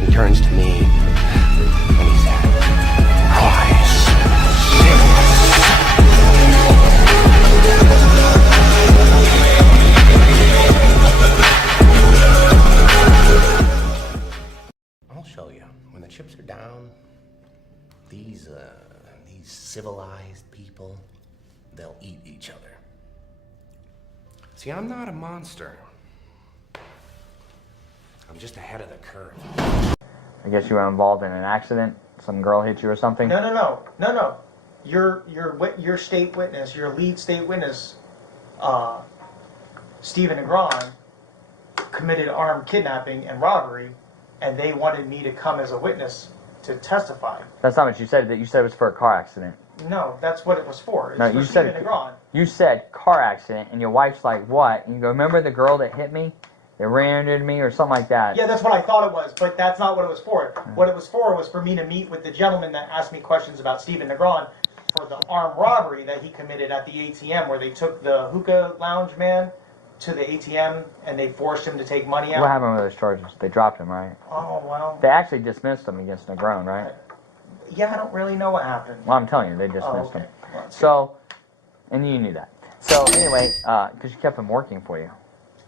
He turns to me and he said, "Rise, I'll show you. When the chips are down, these civilized people, they'll eat each other. See, I'm not a monster. I'm just ahead of the curve." I guess you were involved in an accident? Some girl hit you or something? No. Your state witness, your lead state witness, Stephen Negron, committed armed kidnapping and robbery, and they wanted me to come as a witness to testify. That's not what you said. You said it was for a car accident. No, that's what it was for. It's no, for you Stephen said Negron. You said car accident, and your wife's like, "What?" And you go, "Remember the girl that hit me? They ran into me," or something like that. Yeah, that's what I thought it was, but that's not what it was for. What it was for me to meet with the gentleman that asked me questions about Stephen Negron for the armed robbery that he committed at the ATM, where they took the hookah lounge man to the ATM and they forced him to take money out. What happened with those charges? They dropped him, right? Oh, well. They actually dismissed him against Negron, right? Yeah, I don't really know what happened. Well, I'm telling you, they dismissed him. Well, so, and you knew that. So, anyway, because you kept him working for you.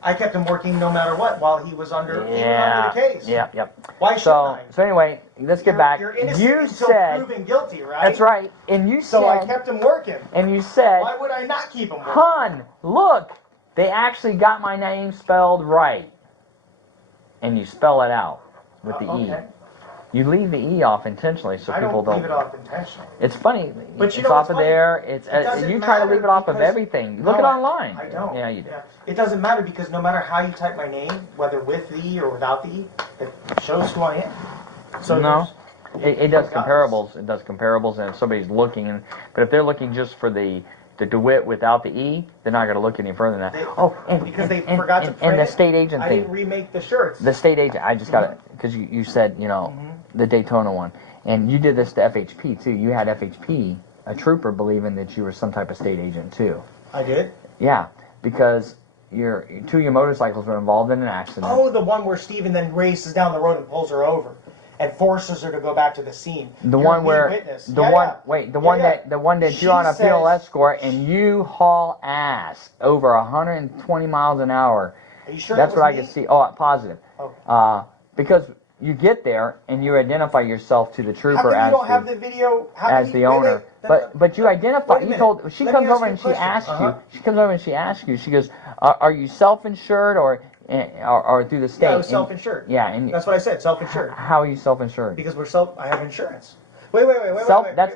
I kept him working no matter what while he was under, under the case. Yep. Why should I? So anyway, let's get back. You're innocent you until said proven guilty, right? That's right. And you said. So I kept him working. And you said. Why would I not keep him working? Hun, look, they actually got my name spelled right. And you spell it out with the E. You leave the E off intentionally so people don't. I don't leave it off intentionally. It's funny. But it's off of there. It's you try to leave it off of everything. Look it online. I don't. Yeah, you do. Yeah. It doesn't matter because no matter how you type my name, whether with the E or without the E, it shows who I am. So no, it does comparables. It does comparables, and if somebody's looking, but if they're looking just for the Dewitte without the E, they're not going to look any further than that. Because they forgot to print and the state agent I thing. didn't remake the shirts. The state agent. I just got it because you said the Daytona one, and you did this to FHP too. You had FHP, a trooper, believing that you were some type of state agent too. I did? Yeah, because two of your motorcycles were involved in an accident. Oh, the one where Steven then races down the road and pulls her over and forces her to go back to the scene. The one where the one that you're on a penal escort and you haul ass over 120 miles an hour. Are you sure? That's what I can see. Oh, positive. Okay. Because you get there and you identify yourself to the trooper as you have the video as the owner. But you identify. You told she comes over and she asks you. She comes over and she asks you. She goes, "Are you self-insured or through the state?" Yeah, I was self-insured. Yeah, and that's what I said. Self-insured. How are you self-insured? Because I have insurance. Wait.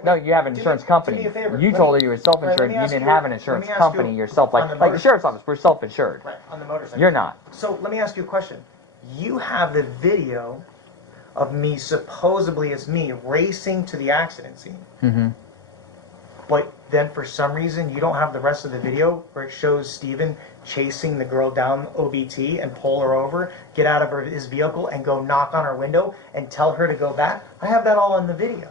No, you have an insurance company. Do me a favor. You told her you were self-insured. You didn't have an insurance company yourself. Like the sheriff's office, we're self-insured. Right, on the motorcycle. You're not. So let me ask you a question. You have the video of me, supposedly it's me, racing to the accident scene. Mm-hmm. But then for some reason you don't have the rest of the video where it shows Steven chasing the girl down OBT and pull her over, get out of his vehicle and go knock on her window and tell her to go back. I have that all on the video.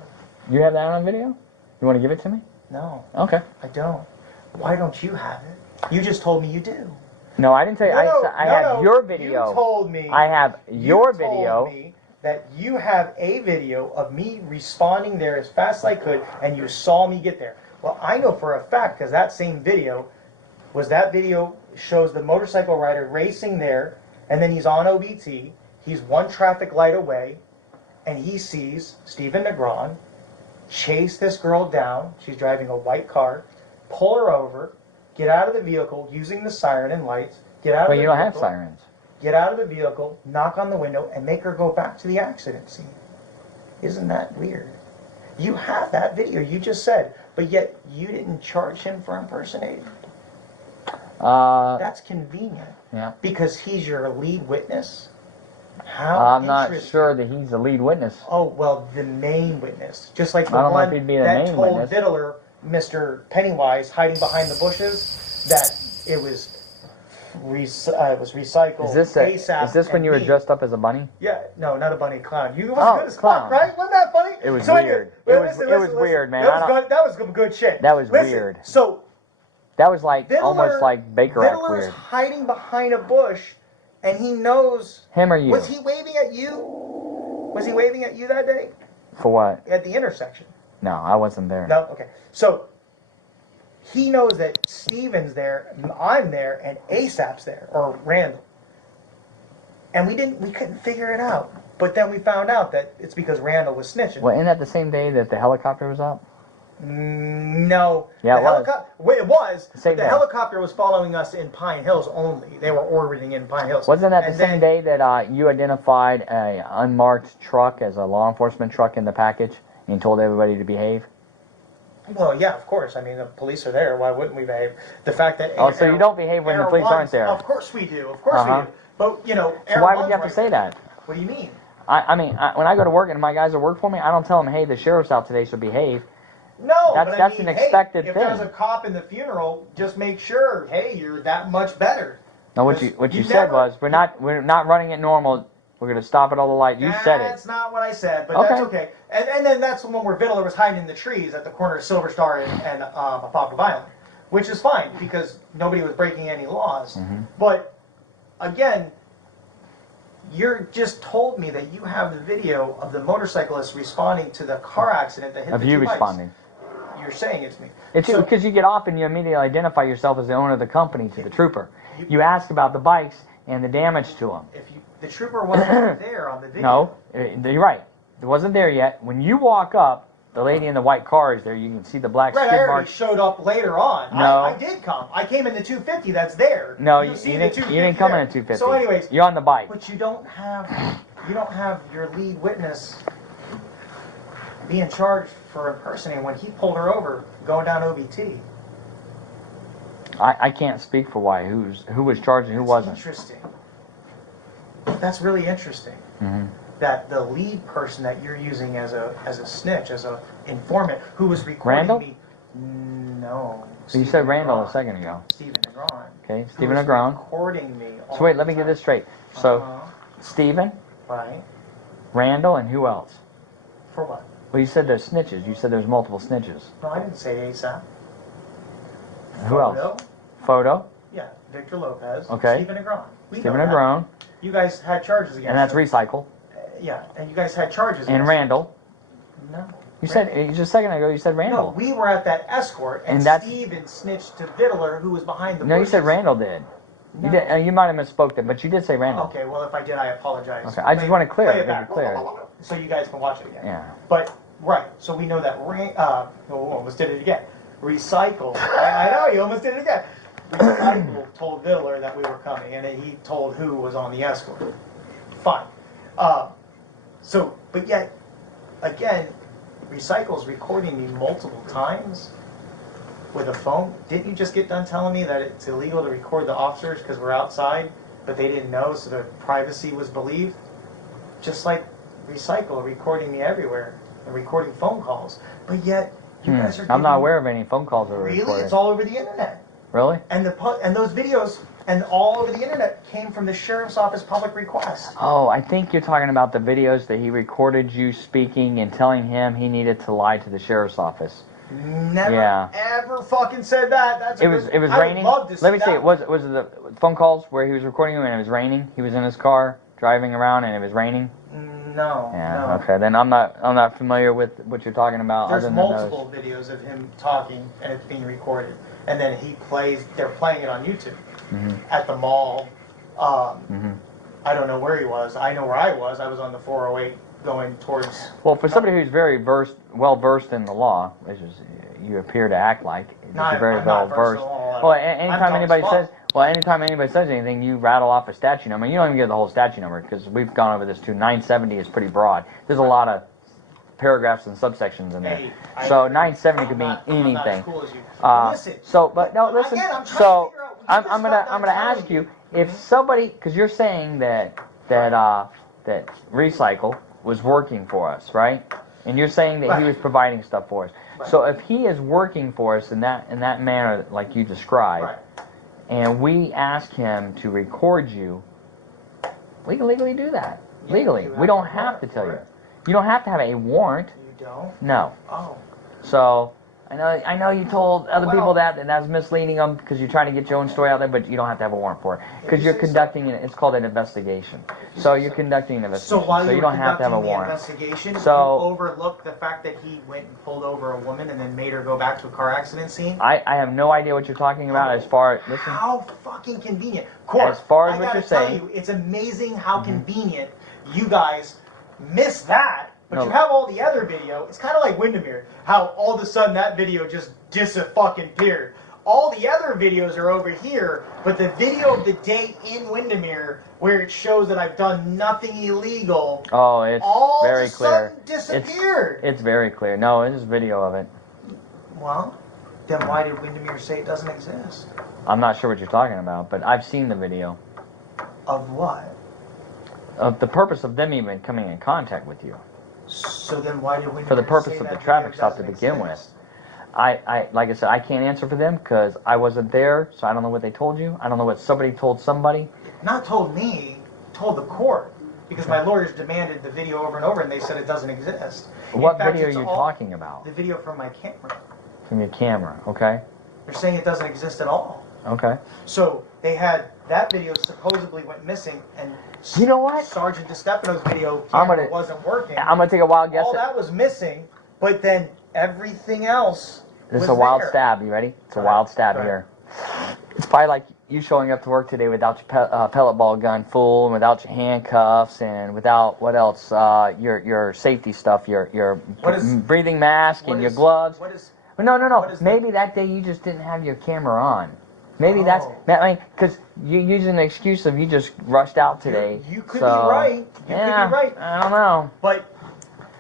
You have that on video? You want to give it to me? No. Okay. I don't. Why don't you have it? You just told me you do. No, I didn't tell you. I have your video. You told me. I have your video. You told me that you have a video of me responding there as fast as I could, and you saw me get there. Well, I know for a fact, because that same video shows the motorcycle rider racing there, and then he's on OBT, he's one traffic light away, and he sees Stephen Negron chase this girl down, she's driving a white car, pull her over, get out of the vehicle using the siren and lights, get out of the vehicle. Well, you don't have sirens. Get out of the vehicle, knock on the window, and make her go back to the accident scene. Isn't that weird? You have that video, you just said, but yet you didn't charge him for impersonating. That's convenient. Yeah. Because he's your lead witness. How I'm not sure that he's the lead witness. Oh, well, the main witness. Just like the one that told Vidler, Mr. Pennywise, hiding behind the bushes, that it was recycled. Is this when you were dressed up as a bunny? Yeah, no, not a bunny, clown. You was good as fuck, right? Wasn't that funny? It was weird. It was weird, man. That was good shit. That was weird. So that was like almost like Baker Act Vidler's weird. hiding behind a bush, and he knows. Him or you? Was he waving at you? Was he waving at you that day? For what? At the intersection? No, I wasn't there. No? Okay. So, he knows that Steven's there, I'm there, and ASAP's there, or Randall. And we couldn't figure it out. But then we found out that it's because Randall was snitching. Well, isn't that the same day that the helicopter was up? No. Yeah, it was. Well, it was. Same But the day. helicopter was following us in Pine Hills only. They were orbiting in Pine Hills. Wasn't that And the same day that you identified a unmarked truck as a law enforcement truck in the package and told everybody to behave? Well, yeah, of course. I mean, the police are there. Why wouldn't we behave? The fact that... Oh, so you don't behave when the police aren't there? Of course we do. Of course we do. But, you know... So why would you have to say that? What do you mean? I mean, when I go to work and my guys that work for me, I don't tell them, hey, the sheriff's out today, so behave. No, that's an expected if thing. there's a cop in the funeral, just make sure, hey, you're that much better. No, what you said was, we're not running it normal. We're going to stop at all the lights. You said it. That's not what I said, but that's okay. And then that's the one where Vidler was hiding in the trees at the corner of Silver Star and Apocrypha Island, which is fine because nobody was breaking any laws. Mm-hmm. But again, you just told me that you have the video of the motorcyclist responding to the car accident that hit Of the you two bikes. responding. You're saying it to me. It's So- because you get off and you immediately identify yourself as the owner of the company to the trooper. You ask about the bikes and the damage to them. The trooper wasn't there on the video. No, you're right. It wasn't there yet. When you walk up, the lady in the white car is there. You can see the black Right, I skid already marks. showed up later on. No. I did come. I came in the 250 that's there. No, You'll you see the didn't. 250 You didn't come in there. at 250. So anyways, you're on the bike. but you don't have your lead witness being charged for impersonating when he pulled her over going down OBT. I can't speak for why. Who was charged and who wasn't. Interesting. That's really interesting. Mm-hmm. That the lead person that you're using as a snitch, as a informant, who was recording Randall? me. No. So you said Randall a second ago. Stephen Negron. Okay, Stephen Negron. Recording me. So wait, let me get this straight. So Stephen, Right. Randall, and who else? For what? Well, you said there's snitches. You said there's multiple snitches. No, I didn't say ASAP. Who else? Photo. Yeah, Victor Lopez. Okay. Stephen Negron. We Stephen know that. Negron. You guys had charges against And that's him. Recycle. Yeah, and you guys had charges And against Randall. him. No. You said just a second ago. You said No, Randall. we were at that escort, and And that's- Steven snitched to Vidler, who was behind the No, you bushes. said Randall did. You No. did. You might have misspoke that, but you did say Randall. Okay, well, if I did, I apologize. Okay, I just want to clear play it, it make back. it clear. So you guys can watch it again. Yeah. But, right, so we know that, almost did it again. Recycle. I know, you almost did it again. Recycle told Vidler that we were coming, and then he told who was on the escort. Fine. But yet, again, Recycle's recording me multiple times with a phone. Didn't you just get done telling me that it's illegal to record the officers because we're outside, but they didn't know, so their privacy was believed? Just like Recycle recording me everywhere and recording phone calls. But yet, you guys are I'm not giving- aware of any phone calls that were Really? recorded. It's all over the internet. Really? And those videos and all over the internet came from the sheriff's office public request. Oh, I think you're talking about the videos that he recorded you speaking and telling him he needed to lie to the sheriff's office. Never Yeah. ever fucking said that. That's It was I would raining. love to see Let me that. see. Was it the phone calls where he was recording you and it was raining? He was in his car driving around and it was raining. No. Yeah. No. Okay. Then I'm not familiar with what you're talking about. There's other than multiple videos of him talking and it's being recorded, and then they're playing it on YouTube at the mall. I don't know where he was. I know where I was. I was on the 408 going towards. Well, for somebody who's very well versed in the law, which is you appear to act like, you're very I'm well not versed. in the law. Well, I'm anytime dumb as anybody fuck. says, anything, you rattle off a statute number. You don't even give the whole statute number because we've gone over this too. 970 is pretty broad. There's a lot of paragraphs and subsections in there. Hey, So 970 could mean I'm not as anything. cool as you. Listen. Listen. Again, I'm trying So to figure out. I'm gonna ask you if somebody, because you're saying that Recycle was working for us, right? And you're saying that he was providing stuff for us. Right. So if he is working for us in that manner, like you described, Right. and we ask him to record you, we can legally do that. Yeah, Legally, you we have don't a have to warrant tell for you. it. You don't have to have a warrant. You don't? No. Oh. So I know you told other people that, and that's misleading them because you're trying to get your own story out there, but you don't have to have a warrant for it because you're conducting it's called an investigation. So you're conducting an investigation. So while you don't have to have a warrant. Investigation, so you overlooked the fact that he went and pulled over a woman and then made her go back to a car accident scene. I have no idea what you're talking about as far as listen. How fucking convenient. Court, as far as I what gotta you're tell saying, you, it's amazing how convenient you guys miss that. But No. you have all the other video. It's kind of like Windermere. How all of a sudden that video just disappeared. All the other videos are over here, but the video of the day in Windermere where it shows that I've done nothing illegal. oh, it's all very of a clear. sudden disappeared. It's very clear. No, it's just video of it. Well, then why did Windermere say it doesn't exist? I'm not sure what you're talking about, but I've seen the video. Of what? Of the purpose of them even coming in contact with you. So then why did Windermere For the purpose say of the that traffic video stop to doesn't begin exist? with. I like I said, I can't answer for them because I wasn't there, so I don't know what they told you. I don't know what somebody told somebody. Not told me, told the court. Because my lawyers demanded the video over and over and they said it doesn't exist. What In fact, video are it's you all- talking about? The video from my camera. From your camera, okay? They're saying it doesn't exist at all. Okay. So they had that video supposedly went missing and You know what? Sergeant DeStefano's video I'm camera gonna- wasn't working. I'm gonna take a wild guess. All that was missing, but then everything else This is was a wild there. stab. You ready? It's a Go wild ahead. stab Go ahead. here. It's probably like you showing up to work today without your pellet ball gun full, and without your handcuffs, and without what else? Your safety stuff, your What is- breathing mask What and your is- gloves. What is No. what is Maybe that day you just didn't have your camera on. Maybe that's. Oh. I mean, because you using the excuse of you just rushed out today. You could so, be right. You yeah, could be right. I don't know. But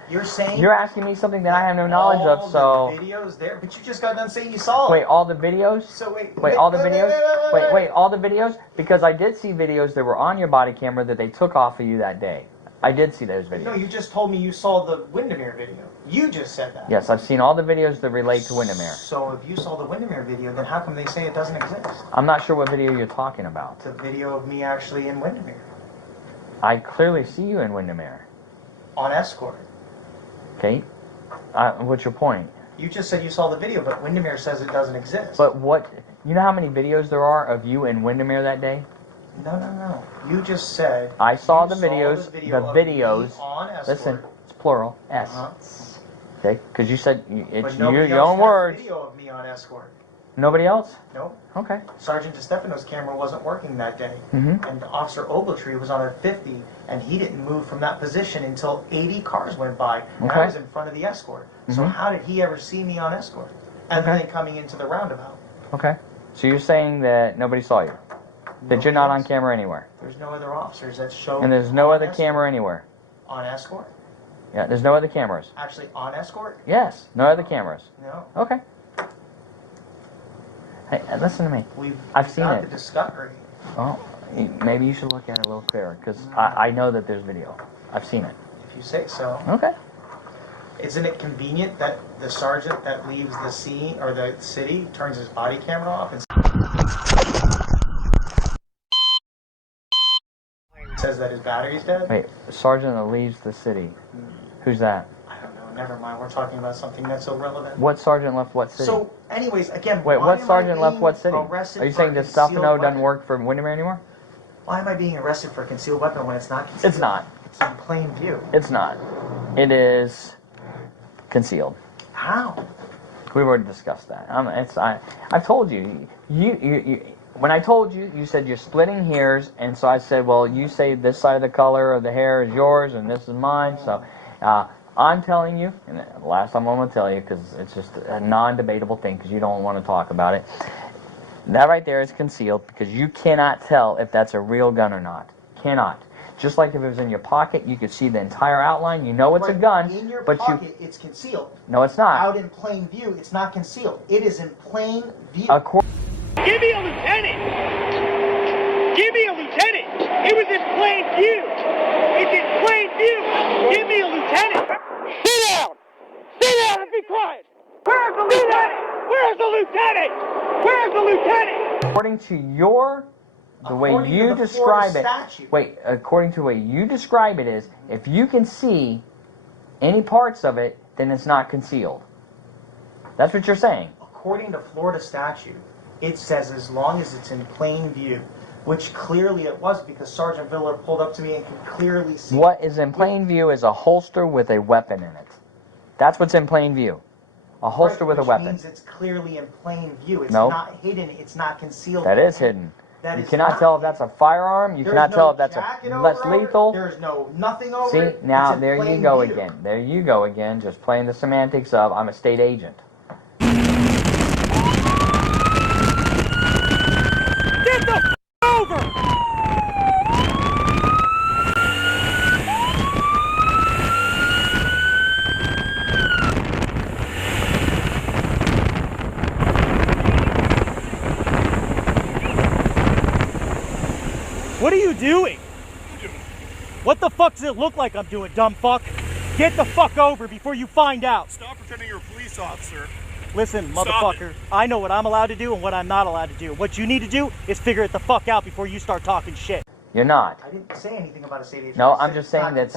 you're saying You're asking me something that I have no knowledge all of. So the videos there, but you just got done saying you saw it. wait, all the videos. So Wait, all the videos? Wait, all the videos? Because I did see videos that were on your body camera that they took off of you that day. I did see those videos. No, you just told me you saw the Windermere video. You just said that. Yes, I've seen all the videos that relate to Windermere. So if you saw the Windermere video, then how come they say it doesn't exist? I'm not sure what video you're talking about. The video of me actually in Windermere I clearly see you in Windermere. on escort. Okay? What's your point? You just said you saw the video, but Windermere says it doesn't exist. But what... You know how many videos there are of you in Windermere that day? No. You just said I saw you the videos. video The of me videos. on escort. Listen, it's plural. S. Uh-huh. Okay? Because you said it's But nobody your else own has words. video of me on escort. Nobody else? Nope. Okay. Sergeant DeStefano's camera wasn't working that day. Mm-hmm. And Officer Ogletree was on a 50, and he didn't move from that position until 80 cars went by, and I Okay. was in front of the escort. So Mhm. how did he ever see me on escort? Other Okay. than coming into the roundabout. Okay. So you're saying that nobody saw you? That you're not on camera anywhere? There's no other officers that show And there's no on other escort. camera anywhere? On escort? Yeah, there's no other cameras? Actually, on escort? Yes, no other cameras. No. Okay. Hey, listen to me. I've seen got it. the discovery. Well, maybe you should look at it a little clearer, because I know that there's video. I've seen it. If you say so. Okay. Isn't it convenient that the sergeant that leaves the scene or the city turns his body camera off and says that his battery's dead? Wait, sergeant that leaves the city. Who's that? I don't know. Never mind. We're talking about something that's irrelevant. What sergeant left what city? So, anyways, again, Wait, why what am I sergeant left being what city? arrested Are you for saying a that concealed Stefano doesn't weapon? work for Windermere anymore? Why am I being arrested for a concealed weapon when it's not concealed? It's not. It's in plain view. It's not. It is concealed. How? We've already discussed that. I've told you. When I told you, you said you're splitting hairs, and so I said, well, you say this side of the color of the hair is yours, and this is mine. So I'm telling you, and the last time I'm going to tell you, because it's just a non-debatable thing, because you don't want to talk about it. That right there is concealed, because you cannot tell if that's a real gun or not. Cannot. Just like if it was in your pocket, you could see the entire outline. You know it's a Right, gun, in your but pocket, it's concealed. no, it's not. Out in plain view, it's not concealed. It is in plain view. Give me a lieutenant! Give me a lieutenant! It was in plain view! It's in plain view! Give me a lieutenant! Sit down! Sit down and be quiet! Where's the lieutenant? Where's the lieutenant? Where's the lieutenant? According to the way According to you the describe Florida it, statute. wait, according to the way you describe it is, if you can see any parts of it, then it's not concealed. That's what you're saying. According to Florida statute, it says as long as it's in plain view, which clearly it was because Sergeant Vidler pulled up to me and could clearly see. What is in plain view is a holster with a weapon in it. That's what's in plain view. A holster with a Which weapon. means it's clearly in plain view. It's Nope. not hidden. It's not concealed. That is hidden. That You is cannot not tell if that's a firearm. You There's cannot no tell if that's jacket a over less it. lethal. There's no nothing over See, it. now It's in there you plain go view. again. There you go again, just playing the semantics of I'm a state agent. Get the f over! What are you doing? What the fuck does it look like I'm doing, dumb fuck? Get the fuck over before you find out. Stop pretending you're a police officer. Listen, Stop motherfucker, I know what I'm allowed to do and what I'm not allowed to do. What you need to do is figure it the fuck out before you start talking shit. You're not. I didn't say anything about a state agent. No, I I'm said just it's saying not that's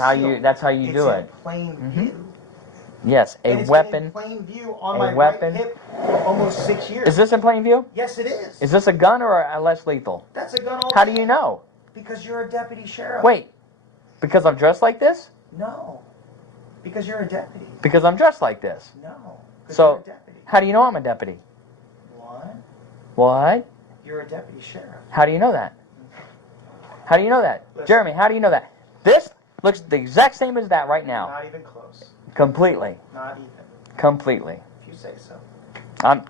how you concealed. do It's it. in plain view. Yes, And a it's weapon. been in plain view on A my weapon. right hip for almost 6 years. Is this in plain view? Yes, it is. Is this a gun or a less lethal? That's a gun. How do you know? Because you're a deputy sheriff. Wait, because I'm dressed like this? No. Because you're a deputy. Because I'm dressed like this. No. 'Cause So- you're a deputy. How do you know I'm a deputy? What? What? You're a deputy sheriff. How do you know that? How do you know that? Listen. Jeremy, how do you know that? This looks the exact same as that right now. Not even close. Completely. Not even. Completely. If you say so.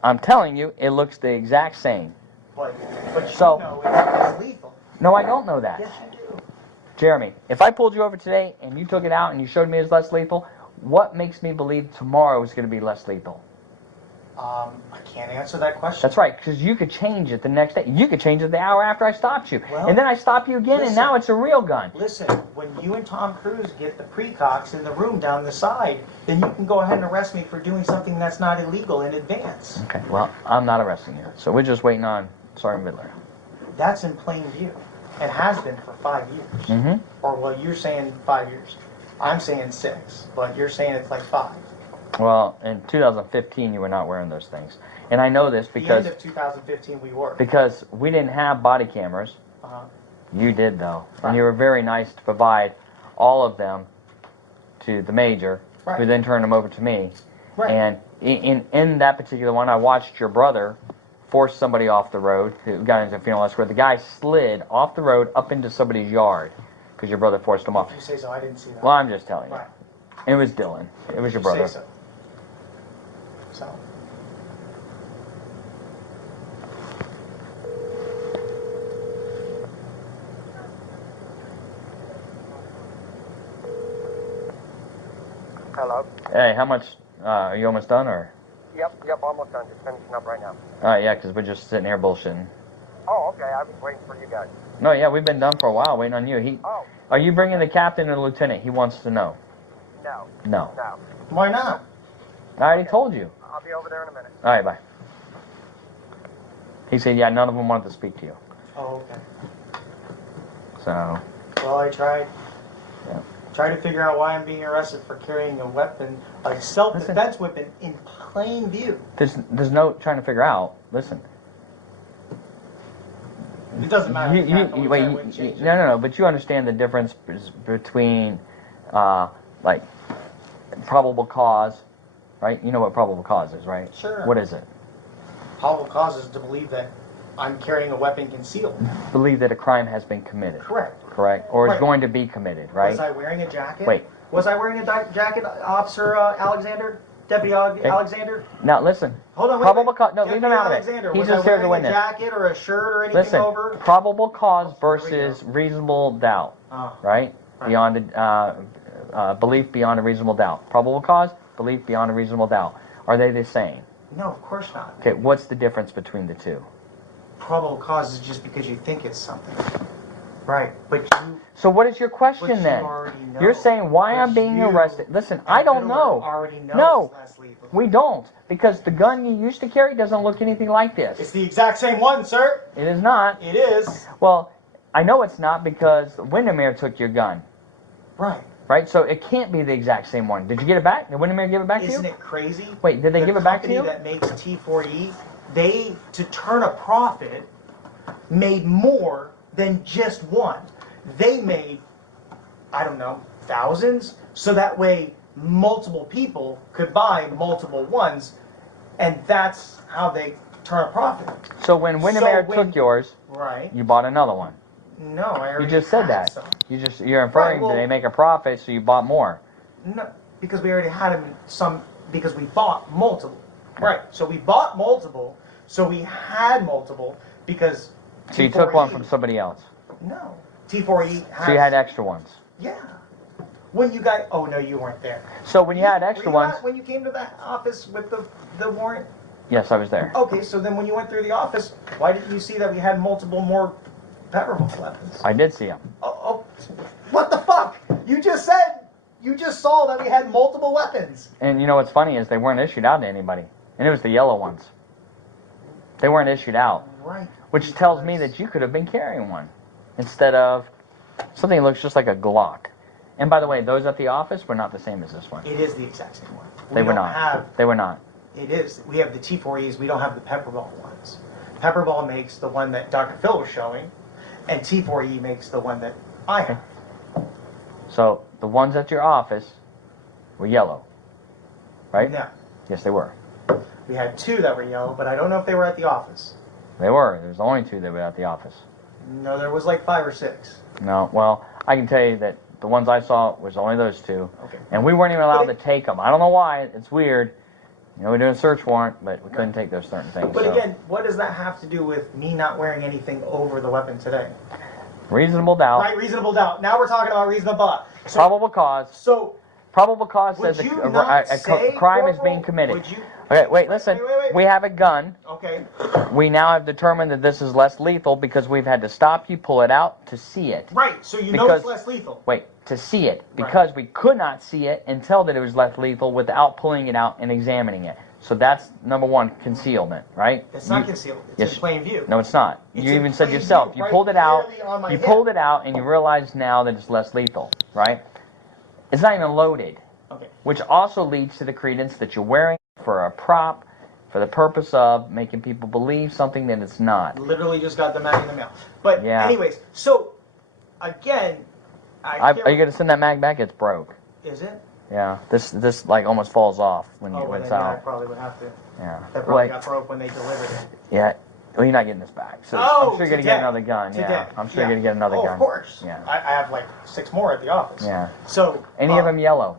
I'm telling you, it looks the exact same. But you So- know it's lethal. No, I don't know that. Yes, you do. Jeremy, if I pulled you over today and you took it out and you showed me it's less lethal, what makes me believe tomorrow is going to be less lethal? I can't answer that question. That's right, because you could change it the next day. You could change it the hour after I stopped you. Well, And then I stop you again, and listen. now it's a real gun. Listen, when you and Tom Cruise get the precocks in the room down the side, then you can go ahead and arrest me for doing something that's not illegal in advance. Okay, well, I'm not arresting you. So we're just waiting on Sergeant Vidler. That's in plain view. It has been for 5 years. Mm-hmm. Or, well, you're saying 5 years. I'm saying 6, but you're saying it's like 5. Well, in 2015, you were not wearing those things. And I know this The because end of 2015, we were. we didn't have body cameras. Uh-huh. You did, though. Right. And you were very nice to provide all of them to the major, who Right. then turned them over to me. Right. And in that particular one, I watched your brother force somebody off the road who got into a funeral escort. The guy slid off the road up into somebody's yard because your brother forced him off. If you say so, I didn't see that. Well, I'm just telling you. Right. It was Dylan. It was your If you brother. say so. So. Hello. Hey, how much? Are you almost done, or? Yep, almost done. Just finishing up right now. All right, yeah, because we're just sitting here bullshitting. Oh, okay. I was waiting for you guys. No, yeah, we've been done for a while, waiting on you. Oh, Are you bringing the captain or the lieutenant? He wants to know. no, No. no. Why not? I already told you. I'll be over there in a minute. All right, bye. He said, yeah, none of them wanted to speak to you. Oh, okay. So, Well, I tried. Yeah. Tried to figure out why I'm being arrested for carrying a weapon, a self-defense weapon, in plain view. there's no trying to figure out. Listen. It doesn't matter. You, if it happened, wait, I wouldn't change it. no, but you understand the difference between, like, probable cause, right? You know what probable cause is, right? Sure. What is it? Probable cause is to believe that I'm carrying a weapon concealed. Believe that a crime has been committed. Correct. Correct? Or is Right. going to be committed, right? Was I wearing a jacket? Wait. Was I wearing a jacket, Officer Alexander? Deputy Alexander? Now, listen. Hold on, wait. Probable cause. No, Deputy leave him out of it. Alexander, He's was just I here to wearing witness. a jacket or a shirt or anything Listen, over? probable cause Here we versus reasonable doubt, Oh, right? Right. Beyond belief beyond a reasonable doubt. Probable cause, belief beyond a reasonable doubt. Are they the same? no, of course not. Okay, what's the difference between the two? Probable cause is just because you think it's something. Right, but you... So what is your But question you then? already know. You're saying why I'm Because being you arrested. Listen, and I don't Vidler know. already know No, it's less lethal. we don't. Because the gun you used to carry doesn't look anything like It's this. the exact same one, sir. It is not. It is. Well, I know it's not because Windermere took your gun. Right. Right? So it can't be the exact same one. Did you get it back? Did Windermere give it back to you? Isn't it crazy? Wait, did they give it back to you? The company that makes T4E, they, to turn a profit, made more than just one. They made, I don't know, thousands, so that way multiple people could buy multiple ones, and that's how they turn a profit. So when Windermere took yours, Right. you bought another one. No, I already You just said had that. some. You're inferring Right, well- that they make a profit, so you bought more. No, because we already had them some, because we bought multiple. Right, so we bought multiple, so we had multiple, because So you took one T4E from somebody else. No. T4E has... So you had extra ones. Yeah. When you guys... Oh, no, you weren't there. So when you had extra Were you ones... at when you came to the office with the warrant? Yes, I was there. Okay, so then when you went through the office, why didn't you see that we had multiple more pepperball weapons? I did see them. Oh, what the fuck? You just said... You just saw that we had multiple weapons. And you know what's funny is they weren't issued out to anybody. And it was the yellow ones. They weren't issued out. Right. Which tells me that you could have been carrying one. Instead of something that looks just like a Glock. And by the way, those at the office were not the same as this one. It is the exact same one. They were not. They were not. It is. We have the T4Es. We don't have the pepperball ones. Pepperball makes the one that Dr. Phil was showing, and T4E makes the one that I have. So the ones at your office were yellow. Right? No. Yes, they were. We had two that were yellow, but I don't know if they were at the office. They were. There was only two that were at the office. No, there was like 5 or 6. No, well, I can tell you that the ones I saw was only those two. Okay. And we weren't even allowed to take them. I don't know why. It's weird. You know, we're doing a search warrant, but we couldn't take those certain things. But so. again, what does that have to do with me not wearing anything over the weapon today? Reasonable doubt. Right, reasonable doubt. Now we're talking about reasonable doubt. So, Probable cause. So, Probable cause would says you a not say, crime is being Corporal? committed. Would you? Okay, wait, listen. Wait. We have a gun. Okay. We now have determined that this is less lethal because we've had to stop you, pull it out to see it. Right, so you know Because- it's less lethal. Wait, to see it. Because we could not see it and tell that it was less lethal without pulling it out and examining it. So that's number one, concealment, right? It's not concealed. It's Yes. in plain view. No, it's not. It's You in even said plain yourself. view, You right pulled it out. clearly on my You hip. pulled it out and you realize now that it's less lethal, right? It's not even loaded. Okay. Which also leads to the credence that you're wearing for a prop for the purpose of making people believe something that it's not. Literally just got the mag in the mail. But Yeah. anyways, so again, Are you going to send that mag back? It's broke. Is it? Yeah. This like almost falls off when you Oh, well, when it's then yeah, I out. probably would have to. Yeah. That probably got broke when they delivered it. Yeah. Well, you're not getting this back. So Oh, I'm sure you're going to today. get another gun. Today. Yeah. I'm sure you're going to get another Oh, gun. of course. Yeah. I have like 6 more at the office. Yeah. So Any of them yellow?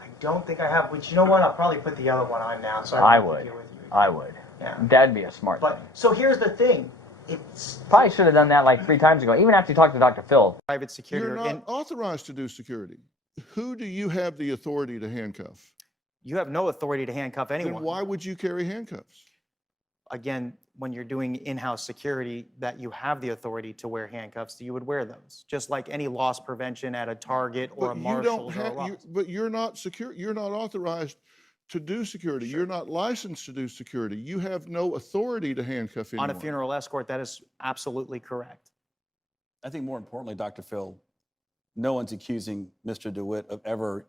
I don't think I have. But you know what? I'll probably put the yellow one on now. So I don't have to would. deal with you. I would. Yeah. That'd be a smart But thing. so here's the thing. It's Probably should have done that like 3 times ago. Even after you talked to Dr. Phil. Private security. You're not authorized to do security. Who do you have the authority to handcuff? You have no authority to handcuff anyone. Then why would you carry handcuffs? Again, when you're doing in-house security, that you have the authority to wear handcuffs, you would wear those. Just like any loss prevention at a Target or a But you Marshalls don't or a have. Ross. But you're not secure. You're not authorized to do security. You're not licensed to do security. You have no authority to handcuff anyone. On a funeral escort, that is absolutely correct. I think more importantly, Dr. Phil, no one's accusing Mr. DeWitte of ever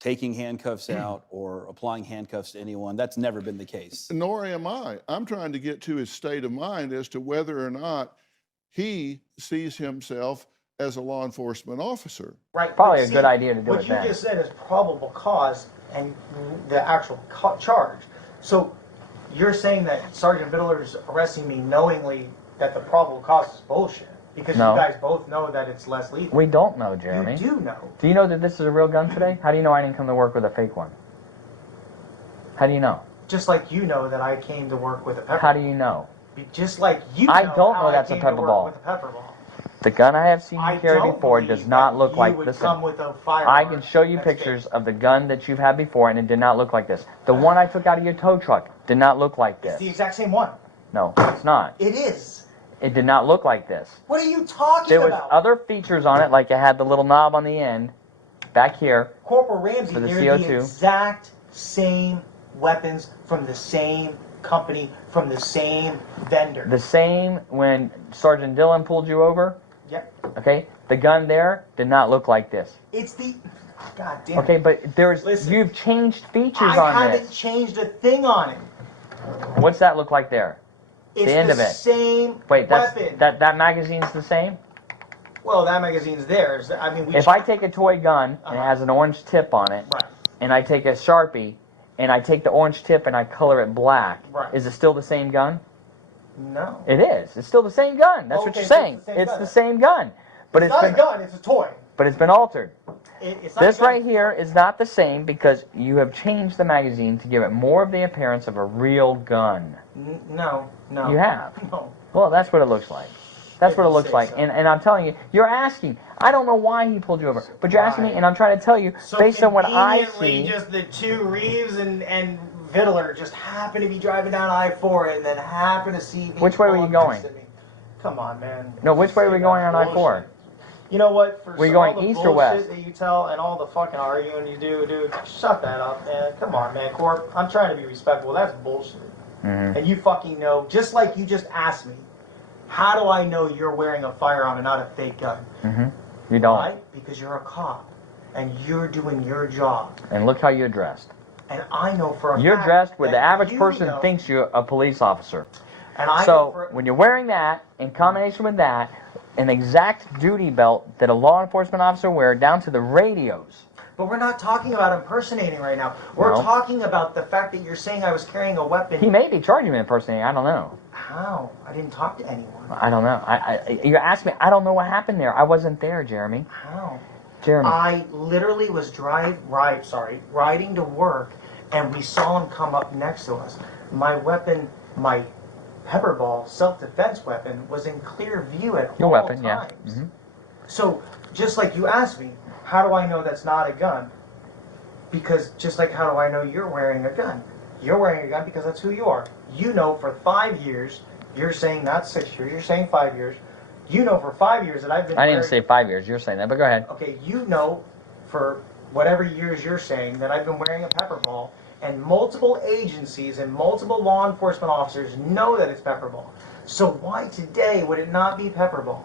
taking handcuffs out or applying handcuffs to anyone. That's never been the case. Nor am I. I'm trying to get to his state of mind as to whether or not he sees himself as a law enforcement officer. right. Probably but a good idea to do what it you then. just said is probable cause and the actual charge. So you're saying that Sergeant Vidler is arresting me knowingly that the probable cause is bullshit because No. you guys both know that it's less lethal. We don't know, Jeremy. You do know. Do you know that this is a real gun today? How do you know I didn't come to work with a fake one? How do you know? Just like you know that I came to work with a pepper. How do you know? Just like you I know don't how know I that's a came to pepper work ball. with a pepper ball. The gun I have seen I you carry don't before believe does not that look you like would this. come with a firearm. I can show you That's pictures fake. of the gun that you've had before, and it did not look like this. The one I took out of your tow truck did not look like It's this. the exact same one. No, it's not. It is. It did not look like this. What are you talking There was about? other features on it, like it had the little knob on the end, back here. Corporal Ramsey, For the they're the CO2. exact same weapons from the same company, from the same vendor. The same when Sergeant Dillon pulled you over. Yep. Okay? The gun there did not look like this. It's the. God damn. Okay, but Listen, you've changed features I on haven't this. changed a thing on it. What's that look like there? It's The end the of it. same Wait, weapon. that magazine's the same? Well, that magazine's theirs. I mean, we. If I take a toy gun and it has an orange tip on it, Right. and I take a Sharpie and I take the orange tip and I color it black, Right. is it still the same gun? No. It is. It's still the same gun. That's what Okay, you're so saying. It's the same gun. But It's it's not been a gun. It's a toy. but it's been altered. It's not This a gun. right here is not the same because you have changed the magazine to give it more of the appearance of a real gun. No. You have. No. Well, that's what it looks like. That's If what it you looks say like. so. And I'm telling you, you're asking. I don't know why he pulled you over, but you're asking me, Why? and I'm trying to tell you, So based on what I conveniently, see. just the two Reeves and Vidler just happen to be driving down I-4 and then happen to see me. Which way were pull you up going? next to me. Come on, man. No, which way are we going on I-4? Bullshit. You know what? For Were you all going the east or bullshit west? that you tell and all the fucking arguing you do, dude, shut that up, man. Come on, man. Corp, I'm trying to be respectful. That's bullshit. Mhm. And you fucking know, just like you just asked me, how do I know you're wearing a firearm and not a fake gun? You don't. Why? Because you're a cop and you're doing your job. And look how you're dressed. And I know for a You're fact dressed where the that average you person know- thinks you're a police officer. And I know So for, when you're wearing that, in combination with that, an exact duty belt that a law enforcement officer wear down to the radios. but we're not talking about impersonating right now. We're No. talking about the fact that you're saying I was carrying a weapon. He may be charging me impersonating. I don't know. How? I didn't talk to anyone. I don't know. You're asking me. I don't know what happened there. I wasn't there, Jeremy. How? Jeremy. I literally was riding to work, and we saw him come up next to us. My weapon, my pepperball self-defense weapon, was in clear view at Your all weapon, yeah. times. Mhm. So, just like you asked me, how do I know that's not a gun? Because just like how do I know you're wearing a gun? You're wearing a gun because that's who you are. You know for 5 years, you're saying not 6 years, you're saying 5 years. You know for 5 years that I've been I didn't wearing- say 5 years. You're saying that, but go ahead. Okay, you know for whatever years you're saying that I've been wearing a pepperball, and multiple agencies and multiple law enforcement officers know that it's pepperball. So why today would it not be pepperball?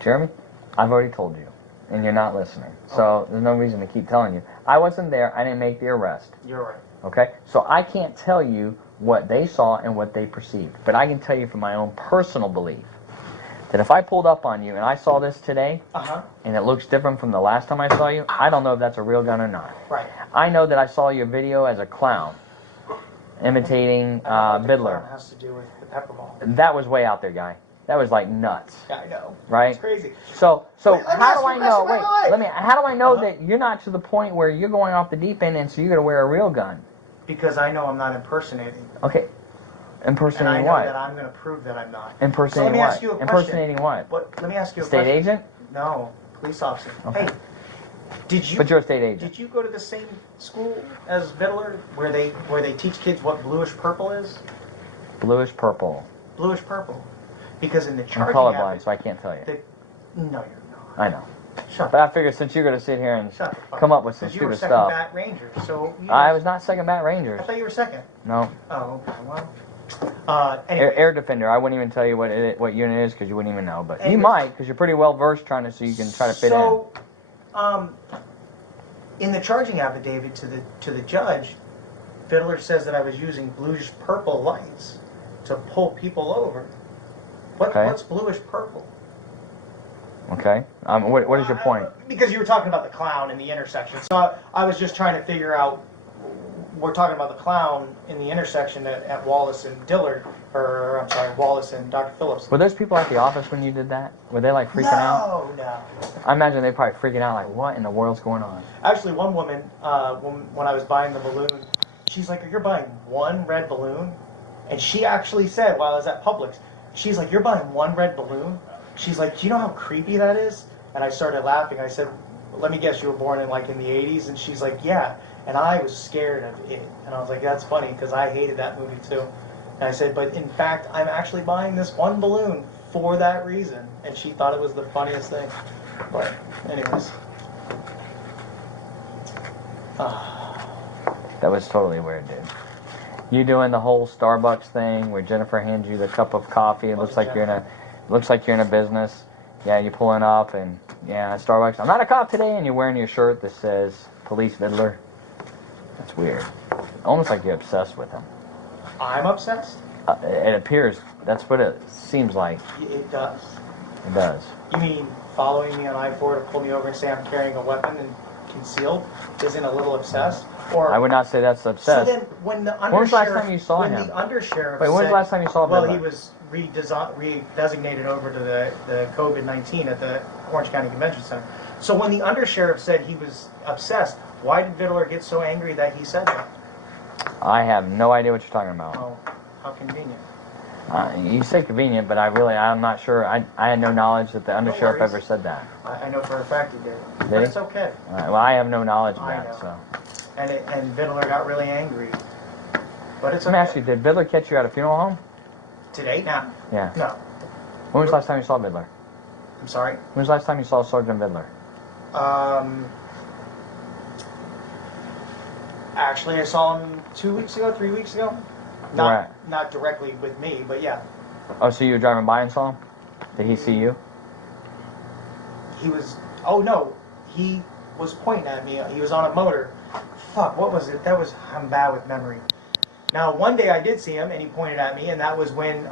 Jeremy, I've already told you, and you're not listening. So there's no reason to keep telling you. I wasn't there. I didn't make the arrest. You're right. Okay? So I can't tell you what they saw and what they perceived. But I can tell you from my own personal belief that if I pulled up on you and I saw this today, Uh-huh. and it looks different from the last time I saw you, I don't know if that's a real gun or not. Right. I know that I saw your video as a clown imitating I don't know what the Vidler. clown has to do with the pepperball. That was way out there, guy. That was like nuts. Yeah, I know. Right? It's crazy. So Wait, let me how ask do you I a know? question. Wait, Wait. let me. How do I know Uh-huh. that you're not to the point where you're going off the deep end, and so you're going to wear a real gun? Because I know I'm not impersonating. Okay, And I impersonating know what? that I'm going to prove that I'm not. Impersonating So let me what? ask you a question. Impersonating what? Let me ask you a State question. agent? No, police officer. Okay. Hey, did you? But you're a state agent. Did you go to the same school as Vidler, where they teach kids what bluish purple is? Bluish purple. Bluish purple, because in the I'm charging colorblind, so I can't tell you. no, you're not. I know. Shut But I figured since you're going to sit here and Shut the fuck come up with some 'Cause you were stupid second stuff. bat ranger, so you I was not second bat Rangers. I thought you were second. No. Oh, okay. Well, anyway. Air defender. I wouldn't even tell you what unit it is because you wouldn't even know. But you Anyways. might because you're pretty well versed trying to so you can try to fit So, in the charging affidavit to the judge, Vidler says that I was using bluish purple lights to pull people over. Okay. What's bluish purple? in. Okay. What is your point? Because you were talking about the clown in the intersection. So I was just trying to figure out, we're talking about the clown in the intersection at Wallace and Dillard, or I'm sorry, Wallace and Dr. Phillips. Were those people at the office when you did that? Were they like freaking out? No. I imagine they probably freaking out like, what in the world's going on? Actually, one woman, when I was buying the balloon, she's like, "You're buying one red balloon?" And she actually said, while I was at Publix, she's like, "You're buying one red balloon?" She's like, "Do you know how creepy that is?" And I started laughing. I said, "Let me guess, you were born in the 80s?" And she's like, "Yeah." And I was scared of it. And I was like, "That's funny," because I hated that movie too. And I said, "But in fact, I'm actually buying this one balloon for that reason." And she thought it was the funniest thing. But anyways. That was totally weird, dude. You doing the whole Starbucks thing where Jennifer hands you the cup of coffee. It looks like you're in a business. Yeah, you're pulling up and yeah, Starbucks. I'm not a cop today, and you're wearing your shirt that says Police Vidler. That's weird. Almost like you're obsessed with him. I'm obsessed? It appears that's what it seems like. It does. It does. You mean following me on I-4 to pull me over and say I'm carrying a weapon and concealed isn't a little obsessed? Or I would not say that's so obsessed. then when the undersheriff, When was the last time you saw him? When the undersheriff Wait, when was the last time you saw Well, Vidler? he was redesignated over to the COVID-19 at the Orange County Convention Center. So when the undersheriff said he was obsessed, why did Vidler get so angry that he said that? I have no idea what you're talking about. Oh, how convenient. You say convenient, but I'm not sure. I had no knowledge that the undersheriff worries. ever said that. I know for a fact he did. Did But he? it's okay. All right, well, I have no knowledge of I that. know. So And Vidler got really angry. But it's let me okay. ask you: did Vidler catch you at a funeral home? Today? Now? Yeah. No. When was the last time you saw Vidler? I'm sorry. When was the last time you saw Sergeant Vidler? Actually, I saw him 2 weeks ago, 3 weeks ago. Right. Not directly with me, but yeah. Oh, so you were driving by and saw him? Did he see you? He was, oh no, he was pointing at me. He was on a motor. Fuck, what was it? I'm bad with memory. Now, one day I did see him and he pointed at me, and that was when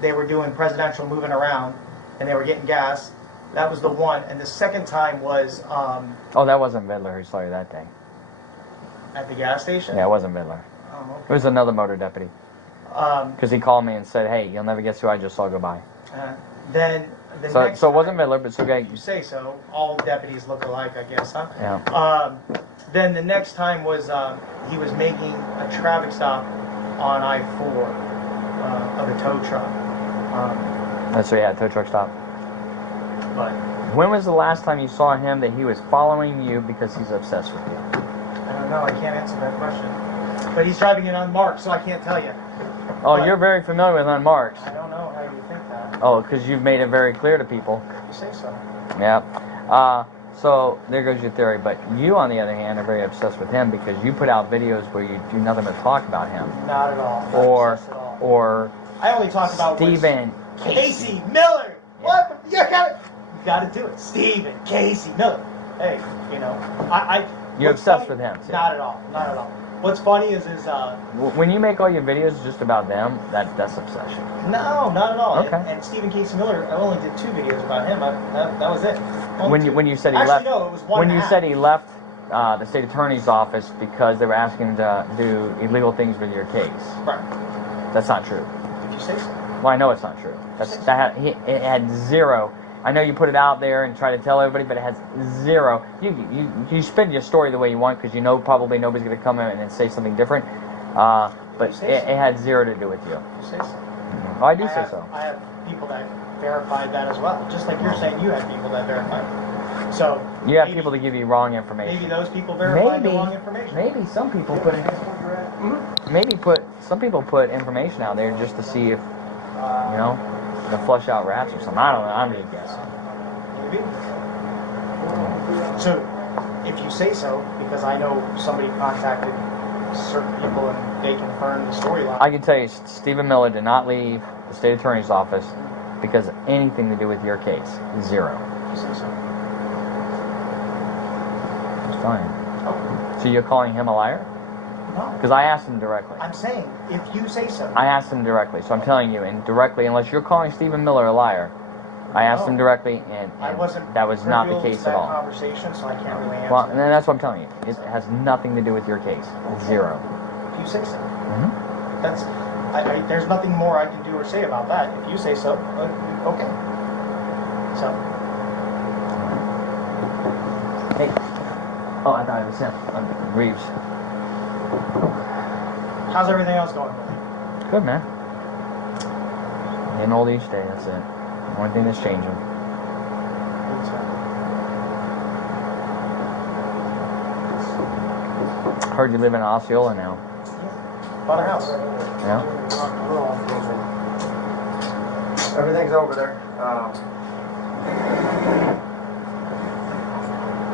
they were doing presidential moving around and they were getting gas. That was the one. And the second time was Oh, that wasn't Vidler who saw you that day. at the gas station. Yeah, it wasn't Vidler. Oh, It was another motor deputy. okay. Because he called me and said, "Hey, you'll never guess who I just saw go by." Then the So, next so it wasn't Vidler, but it's okay. You say so. All deputies look alike, I guess, huh? Yeah. Then the next time was he was making a traffic stop on I-4 of a tow truck. That's so yeah, tow truck stop. But When was the last time you saw him that he was following you because he's obsessed with you? I don't know. I can't answer that question. But he's driving it unmarked, so I can't tell you. Oh, But you're very familiar with unmarked. I don't know how you think that. Oh, because you've made it very clear to people. You say so. Yeah. So there goes your theory. But you, on the other hand, are very obsessed with him because you put out videos where you do nothing but talk about him. Not at all. Not Or, obsessed at all. or I only talk about what's- Stephen Casey Miller. What? You gotta do it. Stephen Casey Miller. Hey, you know, You're what's obsessed funny- with him, too. Not at all. Not at all. What's funny is When you make all your videos just about them, that's obsession. no, not at all. Okay. And Stephen Casey Miller, I only did 2 videos about him. That was it. Only When 2. you said he Actually, left, no, it was 1 when and a you half. said he left the state attorney's office because they were asking him to do illegal things with your case, Right. that's not true. Did you say so? Well, I know it's not true. It had zero. I know you put it out there and try to tell everybody, but it has zero. You spin your story the way you want because you know probably nobody's going to come in and say something different. But it had zero to do with you. You say so. Oh, I do say so. I have people that verified that as well. Just like you're saying you have people that verified. So You have maybe- people to give you wrong information. Maybe those people verified the wrong information. Maybe some people put some people put information out there just to see if to flush out rats or something. I don't know. I'm just guessing. Maybe. So, if you say so, because I know somebody contacted certain people and they confirmed the storyline. I can tell you, Stephen Miller did not leave the state attorney's office because of anything to do with your case. Zero. You say so. It's fine. Oh, So you're calling him a liar? no. Because I asked him directly. I'm saying, if you say so. I asked him directly, so I'm telling you, and directly, unless you're calling Stephen Miller a liar, I asked him directly, and I wasn't that was not the privy to case that at all. conversation, so I can't really answer. Well, and that's what I'm telling you. It has nothing to do with your case. Zero. If you say so. Mm-hmm. That's, there's nothing more I can do or say about that. If you say so, okay. So, Hey. Oh, I thought it was him. Reeves. how's everything else going? Good, man. Getting old each day, that's it. Only thing that's changing. Heard you live in Osceola now. Bought a house. Yeah? Everything's over there.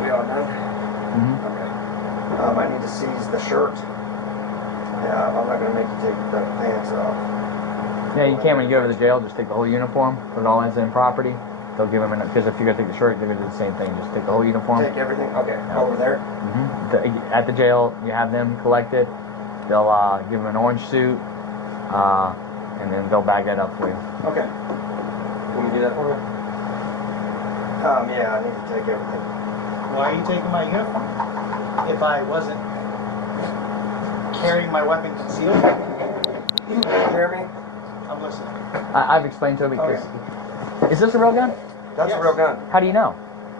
We all done? Mm-hmm. Okay. I need to seize the shirt. Yeah, I'm not gonna make you take the pants off. Yeah, you can when you go to the jail. Just take the whole uniform, put it all as in property. They'll give them because if you're gonna take the shirt, they're gonna do the same thing. Just take the whole uniform. Take everything? Okay, over there? At the jail, you have them collect it. They'll give them an orange suit, and then they'll bag that up for you. Okay. Can you do that for me? Yeah, I need to take everything. Why are you taking my uniform? If I wasn't carrying my weapon concealed? Jeremy? I'm listening. I've explained to him because. Is this a real gun? That's Yes. a real gun. How do you know?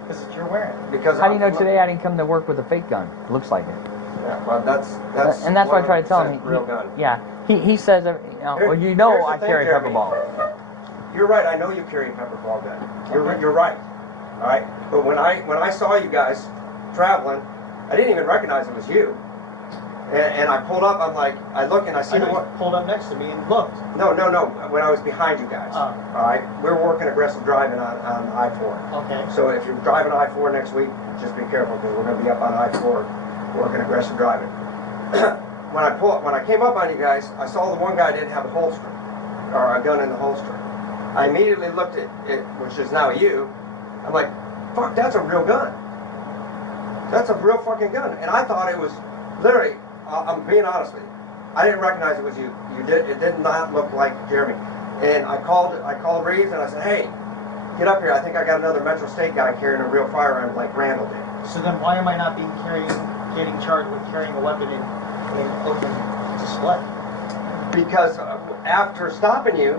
Because you're wearing it. Because How do you know today I didn't come to work with a fake gun? It looks like it. Yeah, well, that's And that's what I try to tell him. 100% real gun. Yeah. He says, well, you Here's know the I thing, carry a Jeremy. pepperball. You're right. I know you carry a pepperball gun. You're right. All right. But when I saw you guys traveling, I didn't even recognize it was you. And I pulled up. I'm like, I look and I see I the know one. you pulled up next to me and looked. No. When I was behind you guys. Oh. All right. We're working aggressive driving on I-4. Okay. So if you're driving I-4 next week, just be careful because we're going to be up on I-4 working aggressive driving. When I came up on you guys, I saw the one guy didn't have a holster or a gun in the holster. I immediately looked at it, which is now you. I'm like, fuck, that's a real gun. That's a real fucking gun. And I thought it was literally. I'm being honest with you. I didn't recognize it was you. It did not look like Jeremy. And I called Reeves and I said, hey, get up here. I think I got another Metro State guy carrying a real firearm like Randall did. So then why am I not getting charged with carrying a weapon in open display? Because after stopping you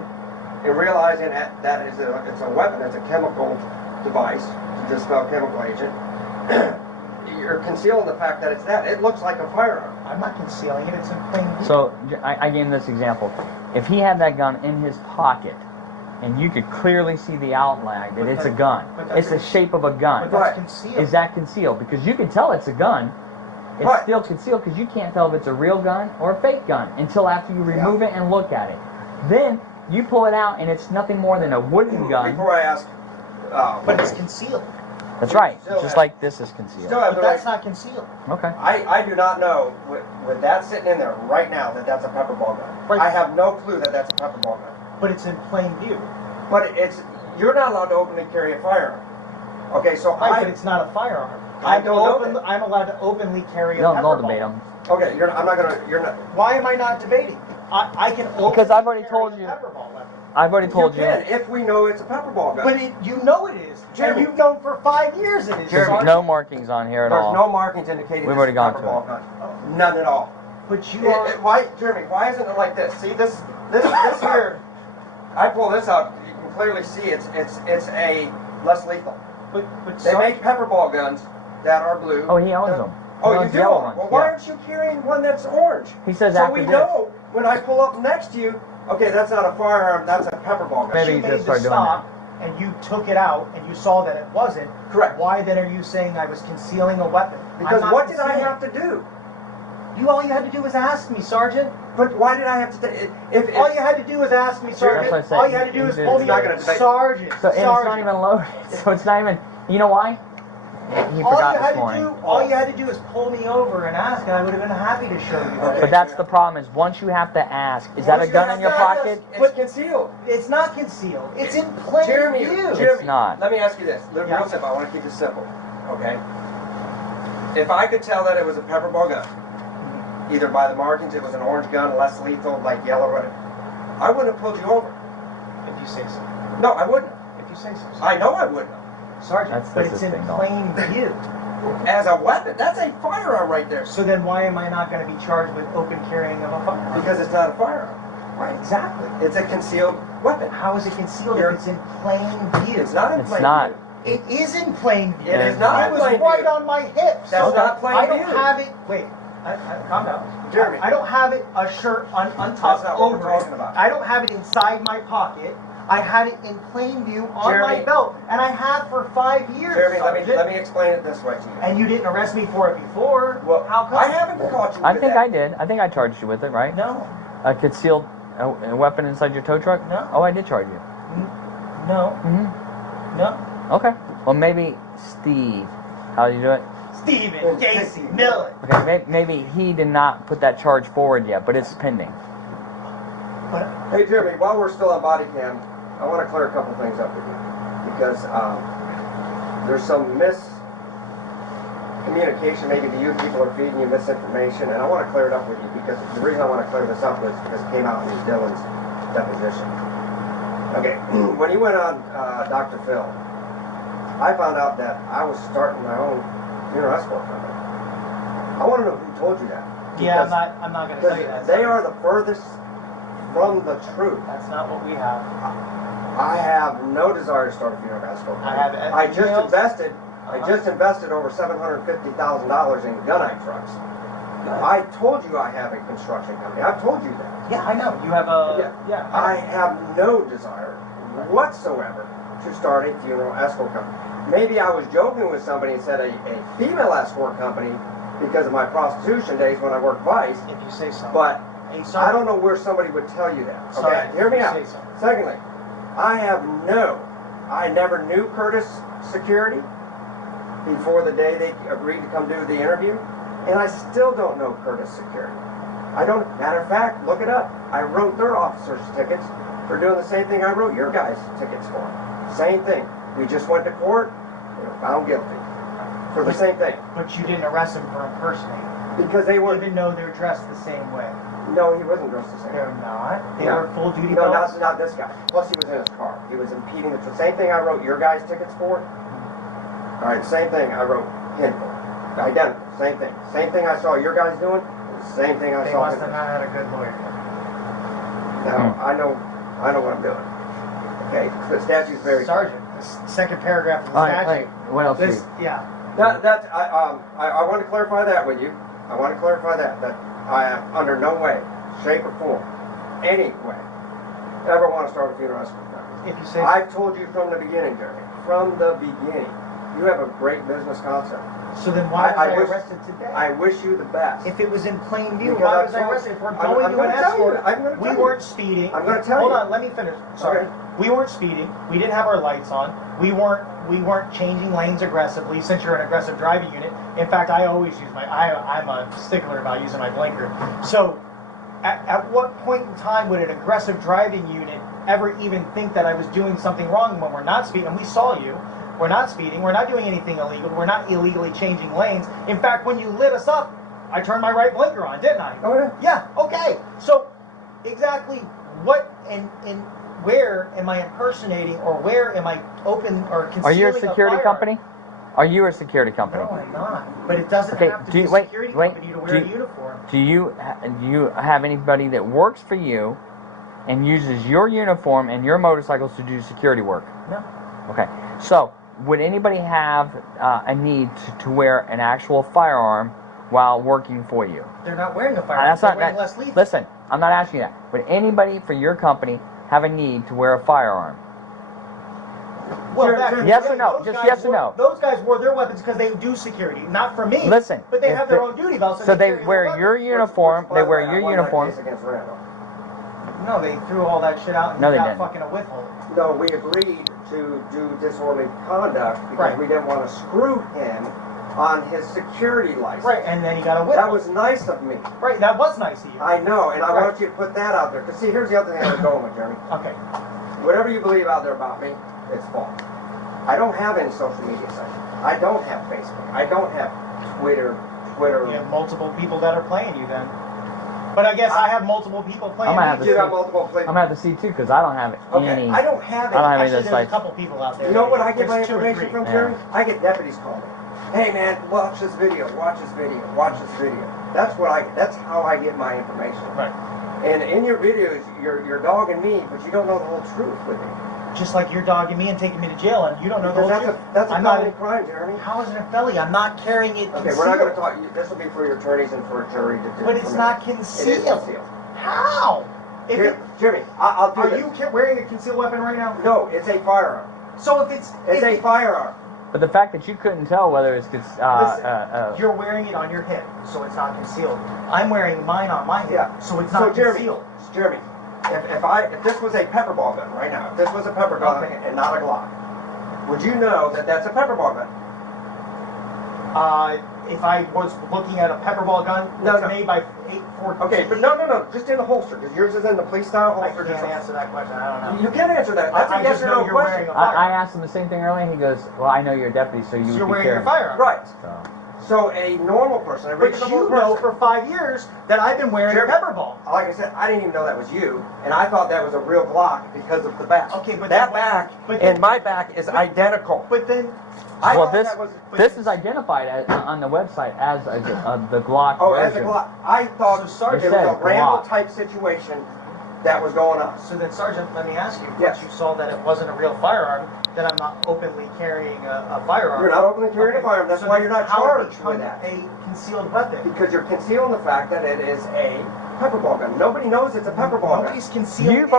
and realizing that it's a weapon, it's a chemical device to dispel chemical agent, you're concealing the fact that it's that. It looks like a firearm. I'm not concealing it. It's in plain view. So I gave him this example. If he had that gun in his pocket, and you could clearly see the outline that it's a gun, it's the shape of a gun. But that's concealed. Is that concealed? Because you can tell it's a gun. It's Right. still concealed because you can't tell if it's a real gun or a fake gun until after you remove it and look at it. Then you pull it out and it's nothing more than a wooden gun. Before I ask, But it's concealed. That's right. Still Just have- like this is concealed. still have But the that's right. not concealed. Okay. I do not know with that sitting in there right now that that's a pepperball gun. Right. I have no clue that that's a pepperball gun. But it's in plain view. But you're not allowed to openly carry a firearm. Okay, so Right, but it's not a firearm. I don't know that. I'm allowed to openly carry a No, pepper no ball. debate them. Okay, you're not. Why am I not debating? I can openly Because I've already carry told a you. pepper ball weapon. I've already told you. can if we know it's a pepperball gun. But you know it is. Jeremy. And you've known for 5 years it is. Jeremy. Sergeant. No markings on here at There's all. no markings indicating We've this already is a gone to pepperball it. gun. None at all. But you are. Why isn't it like this? See this here. I pull this out. You can clearly see it's a less lethal. But They make pepperball guns that are blue. Oh, he owns them. Oh, He you owns do? yellow Well, ones, why yeah. aren't you carrying one that's orange? He says so after we this. know when I pull up next to you, okay, that's not a firearm, that's a pepperball gun. Maybe you he made just the started doing stop and you took it out and you saw that it wasn't. Correct. Why then are you saying I was concealing a weapon? Because I'm not what did I concealing. have to do? All you had to do was ask me, Sergeant. But why did I have to? If All you had to do was ask me, Sergeant. That's what I said. All you had to do was You pull did. me It's not over. gonna debate. Sergeant. So, and it's Sergeant. not even loaded. So it's not even. You know why? He forgot this morning. All you had to do was pull me over and ask, and I would have been happy to show you. Okay. But that's the problem is once you have to ask, is that a Once you gun have in your to ask, pocket? It's concealed. It's not concealed. It's in plain Jeremy, view. Jeremy, not. Let me ask you this. Yeah. Real simple. I want to keep it simple. Okay. If I could tell that it was a pepperball gun, either by the markings, it was an orange gun, less lethal, like yellow or whatever, I wouldn't have pulled you over. If you say so. No, I wouldn't. If you say so. I know I wouldn't have. Sergeant, That's but his it's in thing, though. plain view. As a weapon, that's a firearm right there. So then why am I not going to be charged with open carrying of a firearm? Because it's not a firearm. Right, exactly. It's a concealed weapon. How is it concealed You're- if it's in plain view? It's not in It's plain not. view. It is in plain view. It is not It in was plain right view. on my hips. That's not plain I don't view. have it. Wait. Calm down. Jeremy. I don't have it a shirt untucked That's not what we're over talking it. about. I don't have it inside my pocket. I had it in plain view on my Jeremy. belt, and I have for 5 years. Jeremy, Sergeant. let me explain it this way to you. And you didn't arrest me for it before. Well, how come? I haven't caught you I with think that. I did. I think I charged you with it, right? No. A concealed a weapon inside your tow truck? No. Oh, I did charge you. No. Mm-hmm. No. Okay. Well, maybe Steve. How do you do it? Steven Casey Miller. Okay, maybe he did not put that charge forward yet, but it's pending. Hey, Jeremy, while we're still on body cam, I want to clear a couple things up with you. Because there's some miscommunication maybe to you. People are feeding you misinformation. And I want to clear it up with you because the reason I want to clear this up is because it came out in Dylan's deposition. Okay, when you went on Dr. Phil, I found out that I was starting my own funeral escort company. I want to know who told you that. Yeah, I'm not going to tell you that. They are the furthest from the truth. That's not what we have. I have no desire to start a funeral escort company. I just invested over $750,000 in gunite trucks. I told you I have a construction company. I've told you that. Yeah, I know. You have a... Yeah. I have no desire whatsoever to start a funeral escort company. Maybe I was joking with somebody and said a female escort company because of my prostitution days when I worked Vice. If you say so. But Hey, I don't know where somebody would tell you that. Okay, Sorry, hear me out. say so. Secondly, I never knew Curtis Security before the day they agreed to come do the interview, and I still don't know Curtis Security. I don't. Matter of fact, look it up. I wrote their officers' tickets for doing the same thing I wrote your guys' tickets for. Same thing. We just went to court. They were found guilty for the same thing. But you didn't arrest them for impersonating. Because they were. Even though they're dressed the same way. No, he wasn't dressed the same. They're not. They No. were full duty No, belts. not this guy. Plus, he was in his car. He was impeding the same thing I wrote your guys' tickets for. All right, same thing I wrote him for. Identical, same thing. Same thing I saw your guys doing. Same thing I They saw must him have doing. not had a good lawyer. Now, I know what I'm doing. Okay, the statute's very. Sergeant, the second paragraph of the All right, statute. what else? This, yeah. I want to clarify that with you. I want to clarify that I am under no way, shape, or form, any way, ever want to start a funeral escort company. If you say I've told you from the beginning, Jeremy. From the beginning, you have a great business concept. so, then why was I wish- arrested today? I wish you the best. If it was in plain view, Because why I've was I told- arrested? If we're I'm going to an gonna tell you. escort, I'm gonna we tell you. weren't speeding. I'm gonna tell Hold you. on, let me finish. Sorry. Okay. We weren't speeding. We didn't have our lights on. We weren't changing lanes aggressively. Since you're an aggressive driving unit, in fact, I always use I'm a stickler about using my blinker. So, at what point in time would an aggressive driving unit ever even think that I was doing something wrong when we're not speeding? And we saw you. We're not speeding. We're not doing anything illegal. We're not illegally changing lanes. In fact, when you lit us up, I turned my right blinker on, didn't I? Oh, yeah. Yeah. Okay. So, exactly what and where am I impersonating, or where am I open or concealing? Are you a security firearm? company? Are you a security company? No, I'm not. But it doesn't Okay, have to do be you- a wait, security wait, company to wear do a you- uniform. Do you have anybody that works for you and uses your uniform and your motorcycles to do security work? No. Okay. So, would anybody have a need to wear an actual firearm while working for you? They're not wearing a firearm. That's They're not wearing that. less lethal. Listen, I'm not asking you that. Would anybody for your company have a need to wear a firearm? Well, Yes or no? those Just guys yes or wore- no. Those guys wore their weapons because they do security, not for me. Listen, But they if have their the- own duty belts. So they carry their wear weapons. your uniform. They wear your I won that uniform. case against Randall. No, they threw all that shit out and No, they got didn't. fucking a withhold. No, we agreed to do disorderly conduct because Right. we didn't want to screw him on his security license. Right, and then he got a withhold. That was nice of me. Right, that was nice of you. I know, and I Right. want you to put that out there. Because see, here's the other thing I was going with, Jeremy. Okay. Whatever you believe out there about me, it's false. I don't have any social media sites. I don't have Facebook. I don't have Twitter. You have multiple people that are playing you then. But I guess I have multiple people playing I'm gonna me have to You too. got multiple places. I'm gonna have to see too because I don't have Okay, any. I don't have I it. don't have any of Actually, those there's a sites. couple people out there. You know what I get There's my 2 or information 3. from, Jeremy? I get deputies call me. Hey man, watch this video, watch this video, watch this video. That's how I get my information. Right. And in your videos, you're dogging me, but you don't know the whole truth with me. Just like you're dogging me and taking me to jail, and you don't know the Because whole truth. that's a I'm not. felony crime, Jeremy. How is it a felony? I'm not carrying it Okay, concealed. we're not going to talk. This will be for your attorneys and for a jury to do. But it's not It is concealed. concealed. How? If Here, it, Jeremy, I'll do are this. you wearing a concealed weapon right now? No, it's a firearm. So if it's It's if a it- firearm. But the fact that you couldn't tell whether it's Listen, you're wearing it on your hip, so it's not concealed. I'm wearing mine on my hip, Yeah. so it's So not Jeremy, concealed. Jeremy, if this was a pepperball gun right now, if this was a pepper gun Okay. and not a Glock, would you know that that's a pepperball gun? if I was looking at a pepperball gun that's made by 8-4. Okay, but no, just in the holster, because yours is in the police style I holster. can't answer that question. I don't know. You can answer that. That's a I yes just or know no you're question. wearing a firearm. I asked him the same thing earlier, and he goes, "Well, I know you're a deputy, so you So would you're be wearing carrying." your firearm. Right. So, So a normal person, a But reasonable you person. know for 5 years that I've been wearing a Jeremy, pepperball. Like I said, I didn't even know that was you, and I thought that was a real Glock because of the back. Okay, but that then- back but and then- my back is identical. But then, I well, thought this that was. this is identified on the website as the Glock Oh, version. as a Glock. I thought So, Sergeant, it was a said Rambo Glock. type situation that was going on. so then, Sergeant, let me ask you. Yes. Once you saw that it wasn't a real firearm, then I'm not openly carrying a firearm. You're not openly carrying a Okay, firearm. That's so why then you're not how charged become with that. a concealed weapon? Because you're concealing the fact that it is a pepperball gun. Nobody knows it's a pepperball gun. Nobody's concealing. You've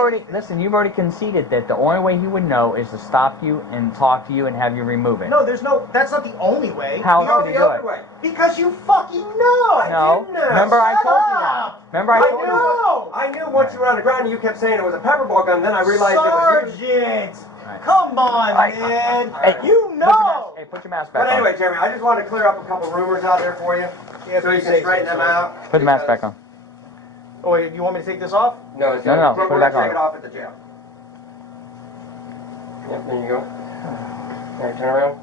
already conceded that the only way he would know is to stop you and talk to you and have you remove it. No, there's no. That's not the only way. How No, could he the do other it? way. Because you fucking know. No. didn't know. Remember I Shut told you that. up. Remember I I told you. know. I knew once you were on the ground and you kept saying it was a pepperball gun, then I realized it was you. Sergeant, Right. come on, man. Hey, You know. Hey, put your mask back But anyway, on. Jeremy, I just wanted to clear up a couple rumors out there for you, so you can straighten them out. Put the mask because- back on. Oh, wait, you want me to take this off? No, it's No, no, we're put it gonna back on. take it off at the jail. Yep, there you go. All right, turn around.